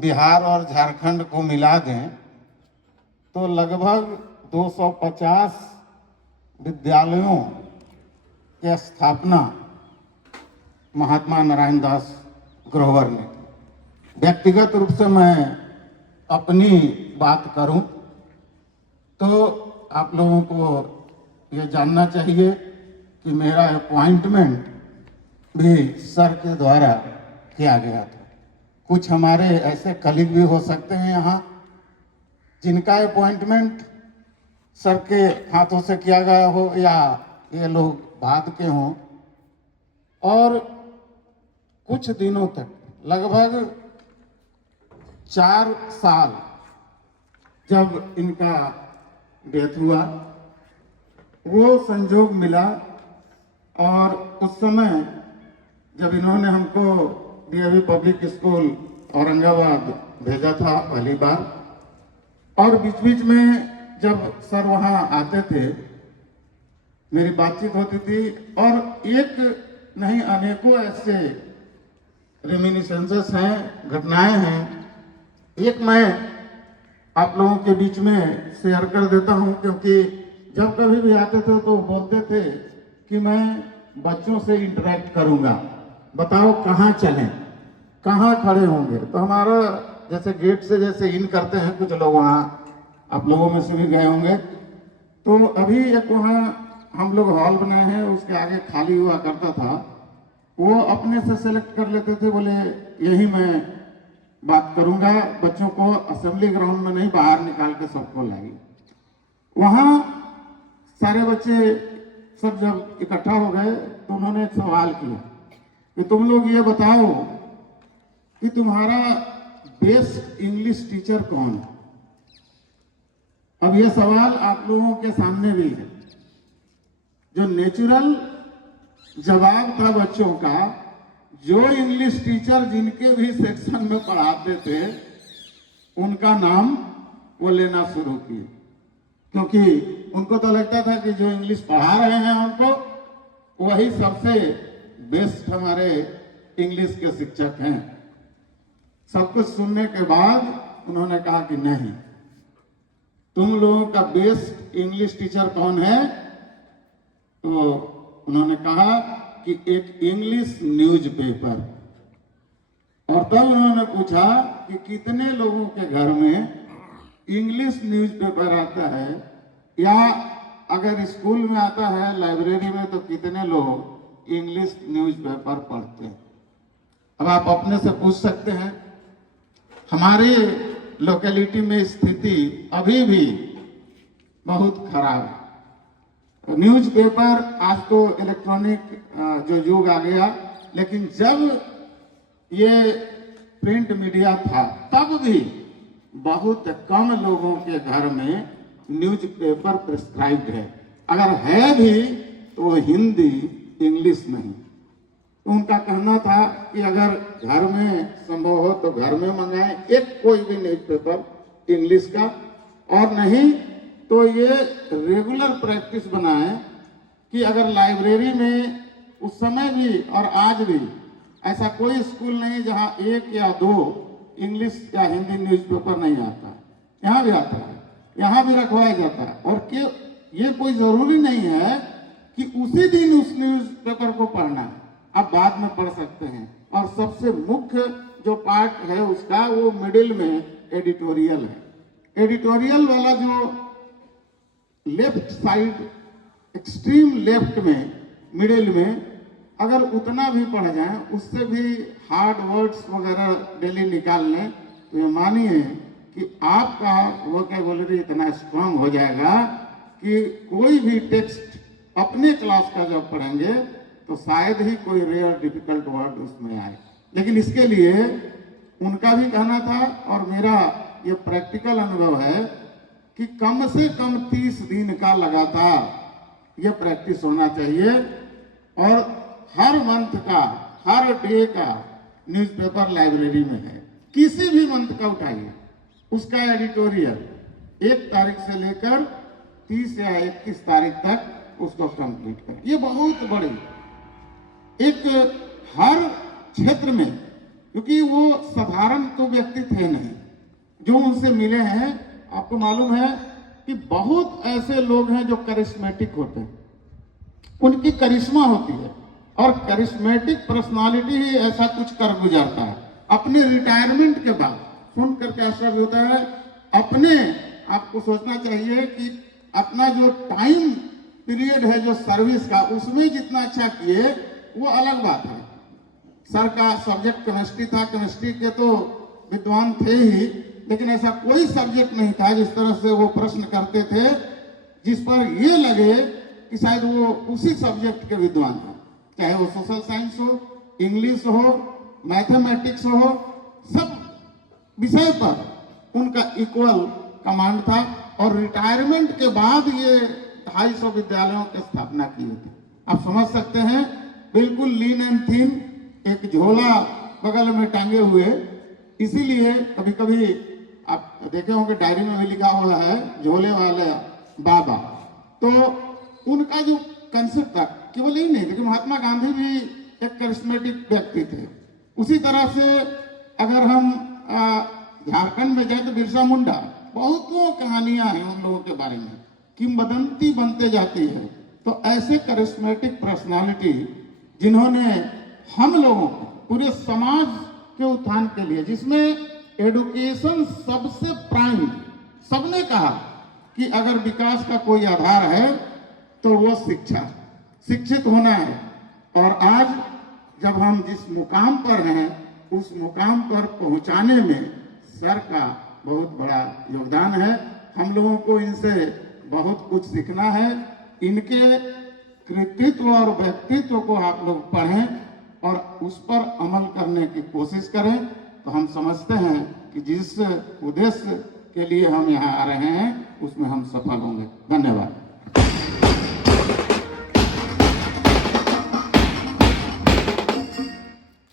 बिहार और झारखंड को मिला दें तो लगभग 250 विद्यालयों की स्थापना महात्मा नारायण दास ग्रोवर ने। व्यक्तिगत रूप से मैं अपनी बात करूं तो आप लोगों को ये जानना चाहिए कि मेरा अपॉइंटमेंट भी सर के द्वारा किया गया था। कुछ हमारे ऐसे कलीग भी हो सकते हैं यहाँ जिनका अपॉइंटमेंट सर के हाथों से किया गया हो या ये लोग बाद के हों, और कुछ दिनों तक लगभग 4 साल जब इनका डेथ हुआ वो संजोग मिला। और उस समय जब इन्होंने हमको डीएवी पब्लिक स्कूल औरंगाबाद भेजा था पहली बार, और बीच बीच में जब सर वहाँ आते थे मेरी बातचीत होती थी, और एक नहीं अनेकों ऐसे रेमिनिसेंसेस हैं, घटनाएं हैं। एक मैं आप लोगों के बीच में शेयर कर देता हूं, क्योंकि जब कभी भी आते थे तो बोलते थे कि मैं बच्चों से इंटरेक्ट करूंगा, बताओ कहाँ चलें, कहाँ खड़े होंगे। तो हमारा जैसे गेट से जैसे इन करते हैं कुछ लोग, वहाँ आप लोगों में से भी गए होंगे, तो अभी एक वहाँ हम लोग हॉल बनाए हैं, उसके आगे खाली हुआ करता था, वो अपने से सेलेक्ट कर लेते थे, बोले यही मैं बात करूंगा, बच्चों को असेंबली ग्राउंड में नहीं बाहर निकाल के सबको लाई। वहाँ सारे बच्चे सब जब इकट्ठा हो गए तो उन्होंने एक सवाल किया कि तुम लोग ये बताओ कि तुम्हारा बेस्ट इंग्लिश टीचर कौन है। अब ये सवाल आप लोगों के सामने भी है। जो नेचुरल जवाब था बच्चों का, जो इंग्लिश टीचर जिनके भी सेक्शन में पढ़ाते थे उनका नाम वो लेना शुरू किए, क्योंकि उनको तो लगता था कि जो इंग्लिश पढ़ा रहे हैं हमको वही सबसे बेस्ट हमारे इंग्लिश के शिक्षक हैं। सब कुछ सुनने के बाद उन्होंने कहा कि नहीं, तुम लोगों का बेस्ट इंग्लिश टीचर कौन है। तो उन्होंने कहा कि एक इंग्लिश न्यूज़पेपर। और तब उन्होंने पूछा कि कितने लोगों के घर में इंग्लिश न्यूज़पेपर आता है, या अगर स्कूल में आता है लाइब्रेरी में तो कितने लोग इंग्लिश न्यूज़पेपर पढ़ते हैं। अब आप अपने से पूछ सकते हैं, हमारे लोकेलिटी में स्थिति अभी भी बहुत खराब है। न्यूज़पेपर आज तो इलेक्ट्रॉनिक जो युग आ गया, लेकिन जब ये प्रिंट मीडिया था तब भी बहुत कम लोगों के घर में न्यूज़पेपर प्रिस्क्राइब्ड है। अगर है भी तो वो हिंदी, इंग्लिश नहीं। तो उनका कहना था कि अगर घर में संभव हो तो घर में मंगाएं एक कोई भी न्यूज़पेपर इंग्लिश का, और नहीं तो ये रेगुलर प्रैक्टिस बनाएं कि अगर लाइब्रेरी में उस समय भी और आज भी ऐसा कोई स्कूल नहीं जहां 1 या 2 इंग्लिश या हिंदी न्यूज़पेपर नहीं आता है। यहाँ भी आता है, यहाँ भी रखवाया जाता है। और ये कोई जरूरी नहीं है कि उसी दिन उस न्यूज़पेपर को पढ़ना है, आप बाद में पढ़ सकते हैं। और सबसे मुख्य जो पार्ट है उसका, वो मिडिल में एडिटोरियल है। एडिटोरियल वाला जो लेफ्ट साइड, एक्सट्रीम लेफ्ट में, मिडिल में अगर उतना भी पढ़ जाए, उससे भी हार्ड वर्ड्स वगैरह डेली निकाल लें, तो ये मानिए कि आपका वोकैबुलरी इतना स्ट्रांग हो जाएगा कि कोई भी टेक्स्ट अपने क्लास का जब पढ़ेंगे तो शायद ही कोई रेयर डिफिकल्ट वर्ड उसमें आए। लेकिन इसके लिए उनका भी कहना था, और मेरा ये प्रैक्टिकल अनुभव है, कि कम से कम 30 दिन का लगातार ये प्रैक्टिस होना चाहिए। और हर मंथ का, हर डे का न्यूज़पेपर लाइब्रेरी में है, किसी भी मंथ का उठाइए, उसका एडिटोरियल 1 तारीख से लेकर 30 या 31 तारीख तक उसको कंप्लीट करें। ये बहुत बड़ी एक हर क्षेत्र में क्योंकि वो साधारण तो व्यक्ति थे नहीं। जो उनसे मिले हैं, आपको मालूम है कि बहुत ऐसे लोग हैं जो करिश्मेटिक होते हैं, उनकी करिश्मा होती है, और करिश्मेटिक पर्सनालिटी ही ऐसा कुछ कर गुजरता है अपने रिटायरमेंट के बाद। सुन करके आश्चर्य होता है। अपने आपको सोचना चाहिए कि अपना जो टाइम पीरियड है जो सर्विस का, उसमें जितना अच्छा किए वो अलग बात है। सर का सब्जेक्ट केमिस्ट्री था, केमिस्ट्री के तो विद्वान थे ही, लेकिन ऐसा कोई सब्जेक्ट नहीं था जिस तरह से वो प्रश्न करते थे जिस पर ये लगे कि शायद वो उसी सब्जेक्ट के विद्वान हैं। चाहे वो सोशल साइंस हो, इंग्लिश हो, मैथमेटिक्स हो, सब विषय पर उनका इक्वल कमांड था। और रिटायरमेंट के बाद ये 250 विद्यालयों की स्थापना की थी। आप समझ सकते हैं, बिल्कुल लीन एंड थीन, एक झोला बगल में टांगे हुए। इसीलिए कभी कभी आप देखे होंगे डायरी में भी लिखा हुआ है झोले वाले बाबा। तो उनका जो कंसेप्ट था केवल यही नहीं, लेकिन महात्मा गांधी भी एक करिश्मेटिक व्यक्ति थे। उसी तरह से अगर हम झारखंड में जाए तो बिरसा मुंडा, बहुतों कहानियां हैं उन लोगों के बारे में, किंवदंती बनते जाती है। तो ऐसे करिश्मेटिक पर्सनालिटी जिन्होंने हम लोगों को पूरे समाज के उत्थान के लिए, जिसमें एडुकेशन सबसे प्राइम, सबने कहा कि अगर विकास का कोई आधार है तो वो शिक्षा, शिक्षित होना है। और आज जब हम जिस मुकाम पर हैं उस मुकाम पर पहुंचाने में सर का बहुत बड़ा योगदान है। हम लोगों को इनसे बहुत कुछ सीखना है। इनके कृतित्व और व्यक्तित्व को आप लोग पढ़ें और उस पर अमल करने की कोशिश करें, तो हम समझते हैं कि जिस उद्देश्य के लिए हम यहाँ आ रहे हैं उसमें हम सफल होंगे। धन्यवाद।